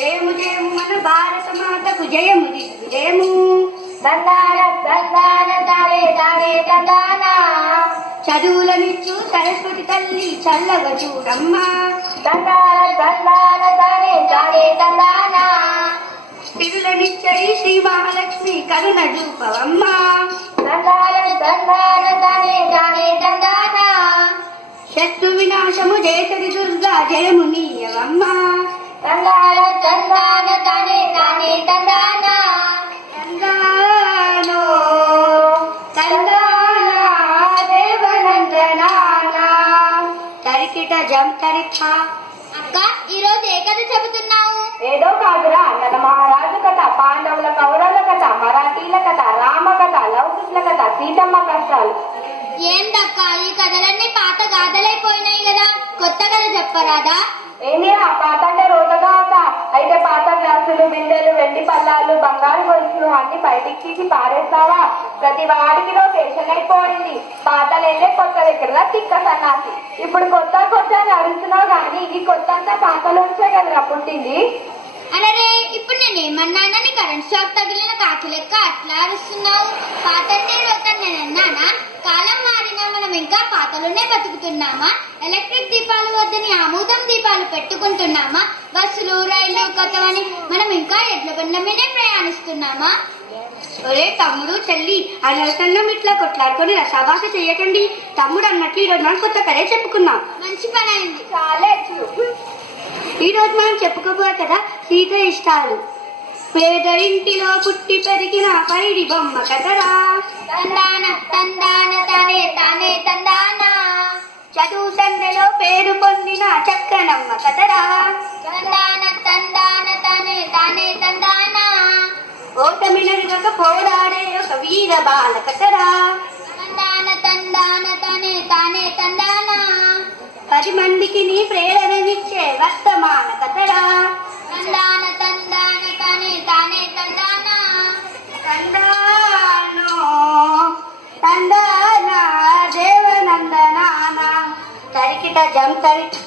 జయము జయము మన భారత మాతకు జయము దిగ్విజయము. తందాన తందాన తానే తానే తందాన. చదువులనిచ్చు సరస్వతి తల్లి చల్లగా చూడమ్మా. తందాన తందాన తానే తానే తందాన. తిరులనిచ్చడి శ్రీ మహాలక్ష్మి కరుణ చూపవమ్మా. తందాన తందాన తానే తానే తందాన. శత్రు వినాశము జయతడి దుర్గా జయము నీయవమ్మా. తందాన తందాన తానే తానే తందాన. తందానో తందాన దేవనందనాన తరికిట జం తరిఖ. అక్క, ఈరోజు ఏ కథ చెబుతున్నావు? ఏదో కాదురా, నల మహారాజు కథ, పాండవుల కౌరవుల కథ, మరాఠీల కథ, రామ కథ, లవకుశుల కథ, సీతమ్మ కష్టాలు. ఏందక్క, ఈ కథలన్నీ పాత గాథలైపోయినాయి కదా, కొత్త కథ చెప్పరాదా? ఏందిరా పాత అంటే రోజుగా ఉందా? అయితే పాత గ్లాసులు, బిందెలు, వెండి పల్లాలు, బంగారు గొలుసులు అన్ని బయటికి తీసి పారేస్తావా? ప్రతి వాడికి ఫేషన్ అయిపోయింది. పాతలేళ్ళే కొత్త దగ్గర తిక్క సన్నాసి. ఇప్పుడు కొత్త కొత్త అని అరుస్తున్నావు కానీ ఈ కొత్త అంతా పాతలోంచే కదరా పుట్టింది. అరే, ఇప్పుడు నేను ఏమన్నానని కరెంట్ షాక్ తగిలిన కాకి లెక్క అట్లా అరుస్తున్నావు? పాతంటే రోతని నేను అన్నానా? కాలం మారినా మనం ఇంకా పాతలోనే బతుకుతున్నామా? ఎలక్ట్రిక్ దీపాలు వద్దని ఆమోదం దీపాలు పెట్టుకుంటున్నామా? బస్సులు, రైళ్లు కొత్తవని మనం ఇంకా ఎడ్ల బండ్ల మీదే ప్రయాణిస్తున్నామా? ఒరే తమ్ముడు చెల్లి, అనవసరంగా ఇట్లా కొట్లాడుకొని రసాభాస చెయ్యకండి. తమ్ముడు అన్నట్లు ఈరోజు మనం కొత్త కథే చెప్పుకున్నాం. మంచి పని అయింది. చాలే ఈ రోజు మనం చెప్పుకోబోయే కదా సీత ఇష్టాలు. పేదరింటిలో పుట్టి పెరిగిన పైడి బొమ్మ కథరా. తందాన తందాన తానే తానే తందాన. చదువు సందెలో పేరు పొందిన చక్కనమ్మ కథరా. తందాన తందాన తానే తానే తందాన. ఓటమి నెరగక పోరాడే ఒక వీర బాల కథరా. తందాన తందాన తానే తానే తందాన. 10 మందికి నీ ప్రేరణనిచ్చే వర్తమాన కథరా. తందాన తందాన తానే తానే తందాన. తందానో తందాన దేవనందనాన తరికిట జం తరిఖ.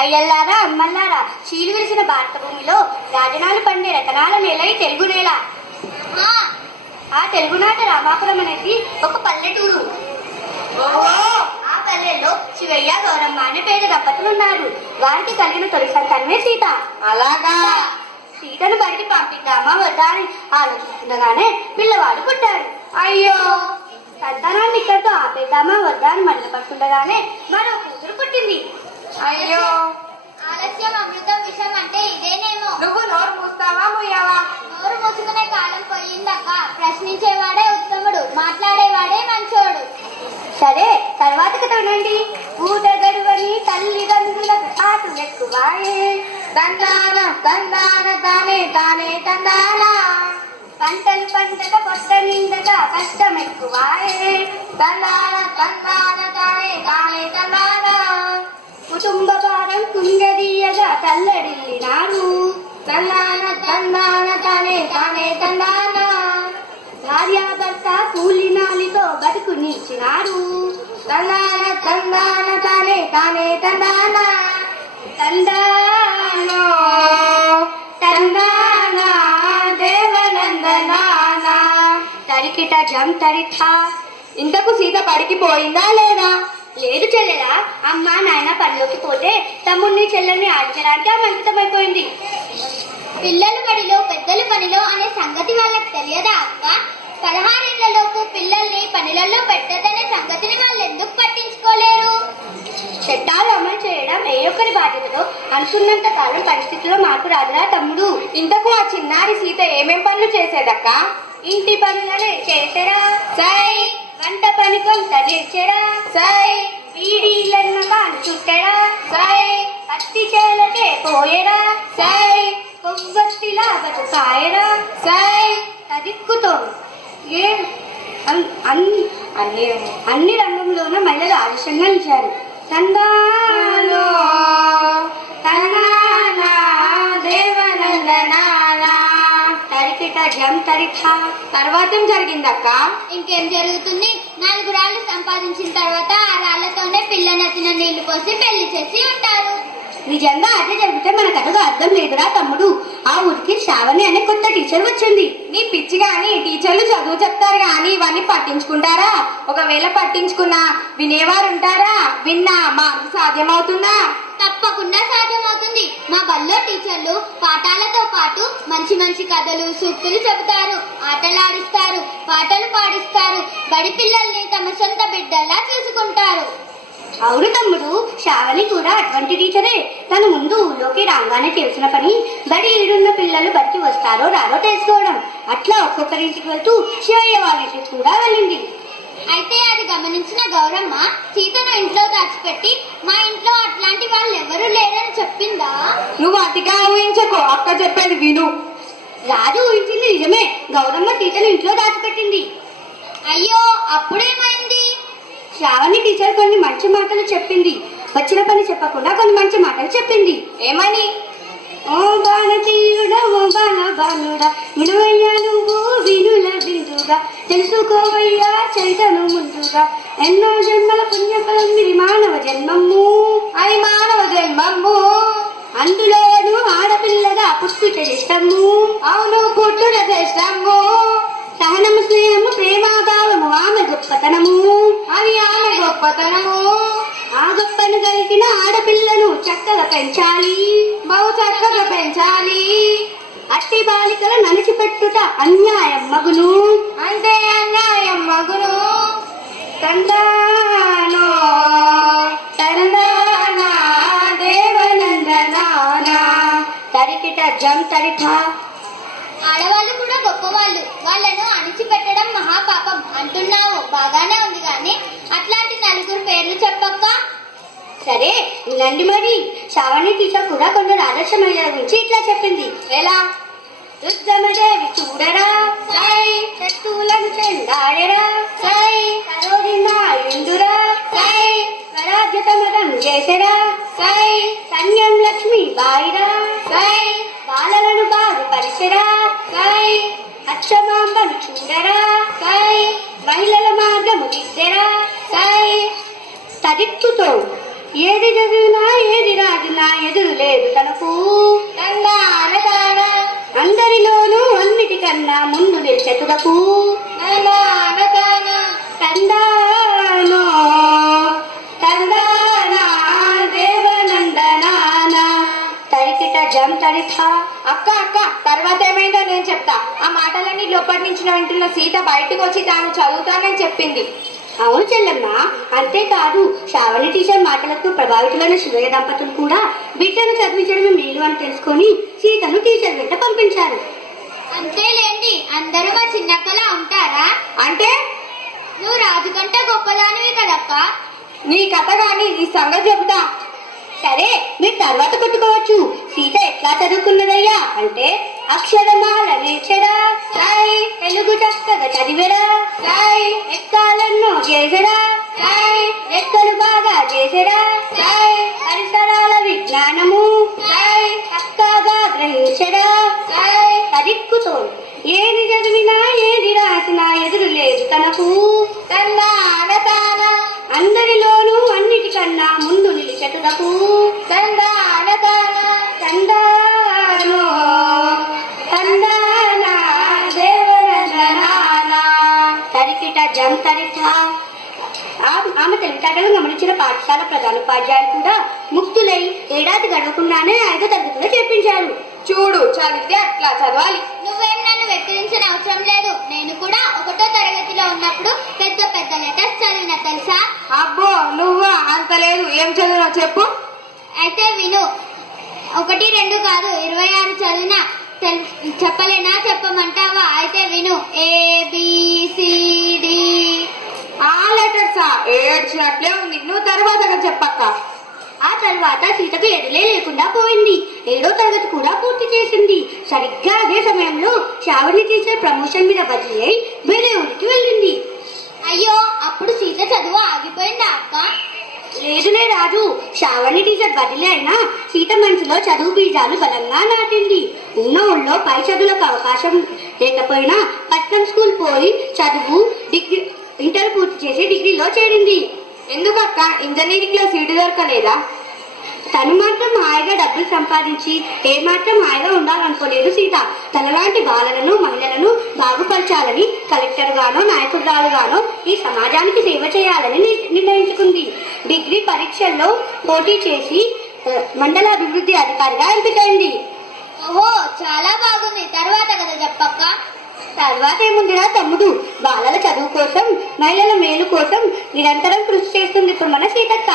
అయ్యల్లారా అమ్మల్లారా, చీలు విరిసిన భారత భూమిలో రాజనాలు పండే రతనాల నేలై తెలుగు నేల. ఆ తెలుగునాట రామాపురం అనేది ఒక పల్లెటూరు. ఆ పల్లెల్లో శివయ్య, గౌరమ్మ అనే పేరు దంపతులున్నారు. వారికి కలిగిన తొలి సంతానమే సీత. అలాగా? సీతను బయటికి పంపిద్దామా వద్దా అని ఆలోచిస్తుండగానే పిల్లవాడు పుట్టాడు. అయ్యో, సంతానాన్ని ఇక్కడితో ఆపేద్దామా వద్దా అని మండపడుతుండగానే మరో కూతురు పుట్టింది. అయ్యో, ఆలస్యం అమృతం విషం అంటే ఇదేనేమో. నువ్వు నోరు మూస్తావా ముయ్యావా? నోరు మూసుకునే కాలం పోయిందక్క. ప్రశ్నించేవాడే ఉత్తముడు, మాట్లాడేవాడే మంచోడు. సరే, తర్వాత కథ వినండి. ఊట గడువని తల్లిదండ్రులకు ఆటు ఎక్కువాయే. తందాన తందాన తానే తానే తందాన. పంటలు పంటల పొట్ట నిండగా కష్టం ఎక్కువాయే. తందాన తందాన తానే తానే తందాన. కుటుంబ భారం కుంగదీయగా తల్లడిల్లినారు. తందాన తందాన తానే తానే తందాన. భార్యాభర్త కూలినాలితో బతుకు నీచినారు. తందాన తందాన తానే తానే తందాన. తందానో తందాన దేవనందనాన తరికిట జం తరిఖ. ఇంతకు సీత పడికి పోయిందా లేదా? లేదు చెల్లెలా, అమ్మ నాయన పనిలోకి పోతే తమ్ముడిని చెల్లెల్ని ఆడించడానికి ఆమె అంకితమైపోయింది. పిల్లలు బడిలో పెద్దలు పనిలో అనే సంగతి వాళ్ళకి తెలియదా అక్క? 16 ఏళ్లలోపు పిల్లల్ని పనులలో పెట్టదనే సంగతిని వాళ్ళు ఎందుకు పట్టించుకోలేరు? చట్టాలు అమలు చేయడం ఏ ఒక్కరి బాధ్యతలో అనుకున్నంత కాలం పరిస్థితుల్లో మార్పు రాదురా తమ్ముడు. ఇంతకు ఆ చిన్నారి సీత ఏమేం పనులు చేసేదక్క? ఇంటి పనులనే చేసేరా సై. వంట పని కొంత నేర్చెరా సై. వీడిల్లన్నగా చుట్టెరా సై. పత్తి చేలకే పోయేరా సై. కొవ్వొత్తిలా బతుకాయరా సై. తదిక్కుతో అన్ని రంగంలోనూ మహిళలు ఆదర్శంగా నిలిచారు. తందానో తందాన దేవనందనాన జం తరిథ. తర్వాత ఏం జరిగిందక్క? ఇంకేం జరుగుతుంది? 4 రాళ్ళు సంపాదించిన తర్వాత ఆ రాళ్లతోనే పిల్ల నచ్చిన నీళ్లు పోసి పెళ్లి చేసి ఉంటారు. నిజంగా అదే జరిగితే మన కథకు అర్థం లేదురా తమ్ముడు. ఆ ఊరికి శ్రావణి అనే కొత్త టీచర్ వచ్చింది. నీ పిచ్చి గాని టీచర్లు చదువు చెప్తారు గాని ఇవన్నీ పట్టించుకుంటారా? ఒకవేళ పట్టించుకున్నా వినేవారు ఉంటారా? విన్నా మాకు సాధ్యమవుతుందా? తప్పకుండా సాధ్యమవుతుంది. మా బల్లో టీచర్లు పాఠాలతో పాటు మంచి మంచి కథలు సూక్తులు చెబుతారు, ఆటలాడిస్తారు, పాటలు పాడిస్తారు. బడి పిల్లల్ని తమ సొంత బిడ్డల్లా చూసుకుంటారు. అవును తమ్ముడు, శ్రావణి కూడా అటువంటి టీచరే. తను ముందు ఊళ్ళోకి రాగానే తెలిసిన పని బడి ఈడున్న పిల్లలు బడికి వస్తారో రారో తెలుసుకోవడం. అట్లా ఒక్కొక్కరింటికి వెళ్తూ శివయ్య వాళ్ళ ఇంటికి కూడా వెళ్ళింది. అయితే అది గమనించిన గౌరమ్మ సీతను ఇంట్లో దాచిపెట్టి మా ఇంట్లో అట్లాంటి వాళ్ళు ఎవరూ లేరని చెప్పిందా? నువ్వు అతిగా ఊహించకు, అక్క చెప్పేది విను. రాజు ఊహించింది నిజమే. గౌరమ్మ సీతను ఇంట్లో దాచిపెట్టింది. అయ్యో, అప్పుడేమైంది? శ్రావణి టీచర్ కొన్ని మంచి మాటలు చెప్పింది. వచ్చిన పని చెప్పకుండా కొన్ని మంచి మాటలు చెప్పింది. ఏమని? ఓ బాలతీయుడా, ఓ బాలుడా, వినువయ్యా నువ్వు వినుల బిందుగా, తెలుసుకోవయ్యా చైతను ముందుగా, ఎన్నో జన్మల పుణ్యఫలం ఇది మానవ జన్మము. అది మానవ జన్మము. అందులోను ఆడపిల్లగా పుట్టుట శ్రేష్టము. అవును, పుట్టుట శ్రేష్టము. సహనము, స్నేహము, ప్రేమాభావము ఆమె గొప్పతనము. అది ఆమె గొప్పతనము. ఆ గొప్పను కలిగిన ఆడపిల్లను చక్కగా పెంచాలి, బహు చక్కగా పెంచాలి. అట్టి బాలికల నడిచిపెట్టుట అన్యాయం మగును. అంతే అన్యాయం మగును. తందానో తందానా దేవనందనానా తరికిట జం తరిథ. ఆడవాళ్ళు కూడా గొప్పవాళ్ళు, వాళ్ళను అణిచిపెట్టడం మహాపాపం అంటున్నావు. బాగానే ఉంది కానీ అట్లాంటి 4 పేర్లు చెప్పక్క. సరే వినండి మరి. శ్రావణి టీచర్ కూడా కొందరు ఆదర్శ మహిళల గురించి ఇట్లా చెప్పింది. ఎలా? రుద్రమదేవి చూడరా, సై శత్రువులను చెందాడరా, సై సరోజిన ఇందురా, సై స్వరాజ్యతమదం చేసరా, సై సన్యం లక్ష్మి బాయిరా, సై బాలలను బాగుపరిచెరా, సై అచ్చమాంబను చూడరా, సై మహిళల మార్గము దిద్దెరా, సై తదిత్తుతో ఏది చదివినా ఏది రాజినా ఎదురు లేదు తనకు. తందాన అందరిలోనూ అన్నిటికన్నా ముందు నిలిచెతులకు. తందానో తందానా దేవనందనానా తరికిట జం తరిథ. అక్క అక్క, తర్వాత ఏమైందో నేను చెప్తా. ఆ మాటలన్నీ లోపటి నుంచి వింటున్న సీత బయటకు వచ్చి తాను చదువుతానని చెప్పింది. అవును చెల్లమ్మ. అంతేకాదు, శ్రావణి టీచర్ మాటలతో ప్రభావితులైన శివయ్య దంపతులు కూడా బిడ్డను చదివించడమే మేలు అని తెలుసుకొని సీతను టీచర్ వెంట పంపించారు. అంతేలేండి, అందరూ మా చిన్నక్కలా ఉంటారా? అంటే నువ్వు రాజు కంటే గొప్పదానివి కదక్క. నీ కథ గాని నీ సంగతి చెబుతా. సరే, మీరు తర్వాత కొట్టుకోవచ్చు. సీత ఎట్లా చదువుకున్నదయ్యా అంటే అక్షరమాల నేర్చరా, సై తెలుగు చక్కగా చదివెరా, సై ఎక్కాలన్నో చేసరా, సై లెక్కలు బాగా చేసరా, సై పరిసరాల విజ్ఞానము సై చక్కగా గ్రహించరా, సై తదిక్కుతో ఏది చదివినా ఏది రాసినా ఎదురు లేదు తనకు. తందాన అందరిలోనూ అన్నిటికన్నా ముందు నిలిచెతులకు. తందాన తందానో తందానా దేవనందనానా తరికిట జం తరిథ. ఆమె తెలివితేటలు గమనించిన పాఠశాల ప్రధానోపాధ్యాయులు కూడా ముక్తులై ఏడాది గడవకుండానే 5వ తరగతిలో చేర్పించారు. చూడు, చదివితే అట్లా చదవాలి. నువ్వేం నన్ను వెక్కిరించిన అవసరం లేదు. నేను కూడా 1వ తరగతిలో ఉన్నప్పుడు పెద్ద పెద్ద లెటర్స్ చదివిన తెలుసా? అబ్బో, నువ్వా? అంత లేదు. ఏం చదివినా చెప్పు. అయితే విను. 1, 2 కాదు 26 చదివిన. చెప్పలేనా? చెప్పమంటావా? అయితే విను. ABCD. ఆ లెటర్సా? ఏడ్చినట్లే ఉంది. నువ్వు తర్వాత చెప్పక్క. ఆ తర్వాత సీతకు ఎదులే లేకుండా పోయింది. 7వ తరగతి కూడా పూర్తి చేసింది. సరిగ్గా అదే సమయంలో శ్రావణి టీచర్ ప్రమోషన్ మీద బదిలీ అయి వేరే ఊరికి వెళ్ళింది. అయ్యో, అప్పుడు సీత చదువు ఆగిపోయిందా అక్క? లేదులే రాజు, శ్రావణి టీచర్ బదిలీ అయినా సీత మనసులో చదువు బీజాలు బలంగా నాటింది. ఉన్న ఊళ్ళో పై చదువులకు అవకాశం లేకపోయినా పట్నం స్కూల్ పోయి చదువు డిగ్రీ ఇంటర్ పూర్తి చేసి డిగ్రీలో చేరింది. ఎందుకక్క ఇంజనీరింగ్ లో సీటు దొరకలేదా? తను మాత్రం హాయిగా డబ్బులు సంపాదించి ఏమాత్రం హాయిగా ఉండాలనుకోలేదు సీత. తనలాంటి బాలలను మహిళలను బాగుపరచాలని కలెక్టర్ గానో నాయకురాలుగానో ఈ సమాజానికి సేవ చేయాలని నిర్ణయించుకుంది. డిగ్రీ పరీక్షల్లో పోటీ చేసి మండల అభివృద్ధి అధికారిగా ఎంపికైంది. ఓహో, చాలా బాగుంది. తర్వాత కదా చెప్పక్క. తర్వాత ఏముందిరా తమ్ముడు, బాలల చదువు కోసం మహిళల మేలు కోసం నిరంతరం కృషి చేస్తుంది ఇప్పుడు మన సీతక్క.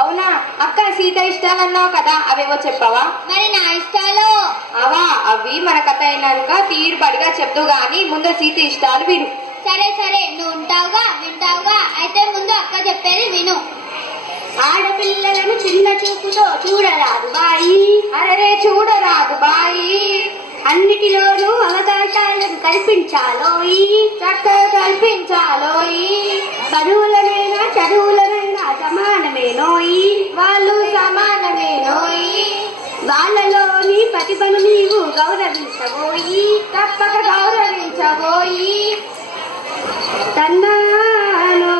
అవునా అక్క, సీత ఇష్టాలన్నావు కదా, అవేవో చెప్పవా? మరి నా ఇష్టాలు అవా, అవి మన కథ అయినాక తీరుబడిగా చెప్తూ గాని ముందు సీత ఇష్టాలు విను. సరే సరే, నువ్వు ఉంటావుగా వింటావుగా. అయితే ముందు అక్క చెప్పేది విను. ఆడపిల్లలను చిన్న చూపుతో చూడరాదు బాయి, అరే చూడరాదు బాయి, అన్నిటిలోనూ అవకాశాలను కల్పించాలోయి, చక్కగా కల్పించాలోయి, చదువులనైనా సమానమేనోయి, వాళ్ళు సమానమేనోయి, వాళ్ళలోని ప్రతిభను నీవు గౌరవించబోయి, తప్పక గౌరవించబోయి. తన్నానో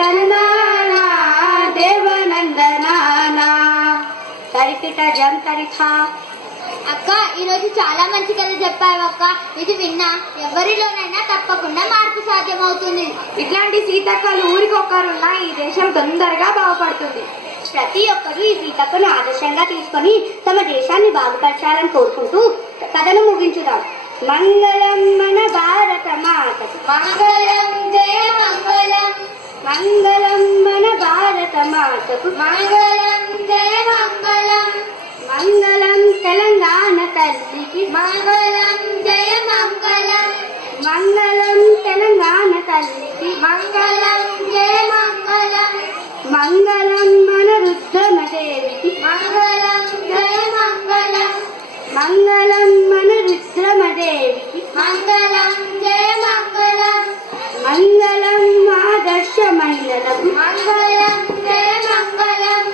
తన్నానా దేవనందనానా తరికిట జంతరిథా. అక్క, ఈరోజు చాలా మంచి కథ చెప్పావు అక్క. ఇది విన్నా ఎవరిలోనైనా తప్పకుండా మార్పు సాధ్యమవుతుంది. ఇట్లాంటి సీతక్కలు ఊరికొక్కరున్నా ఈ దేశం తొందరగా బాగుపడుతుంది. ప్రతి ఒక్కరూ ఈ సీతక్కను ఆదర్శంగా తీసుకొని తమ దేశాన్ని బాగుపరచాలని కోరుకుంటూ కథను ముగించుదాం. మంగళం మన భారత మాతకు, మంగళం జయ మంగళం, మంగళం మన భారత మాతకు, మంగళం జయ మంగళం, మంగళం తెలంగాణ తల్లికి, మంగళం జయ మంగళం, మంగళం తెలంగాణ తల్లికి, మంగళం జయ మంగళం, మంగళం మన రుద్రమదేవికి, మంగళం జయ మంగళం, మంగళం మన రుద్రమదేవికి, మంగళం జయ మంగళం, మంగళం ఆదర్శ మహిళలకు, మంగళం జయ మంగళం,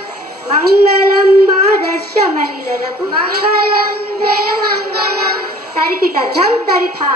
మంగళం ఆదర్శ మహిళలకు, మంగళం జయ మంగళం. తరికిట జం తరిథా.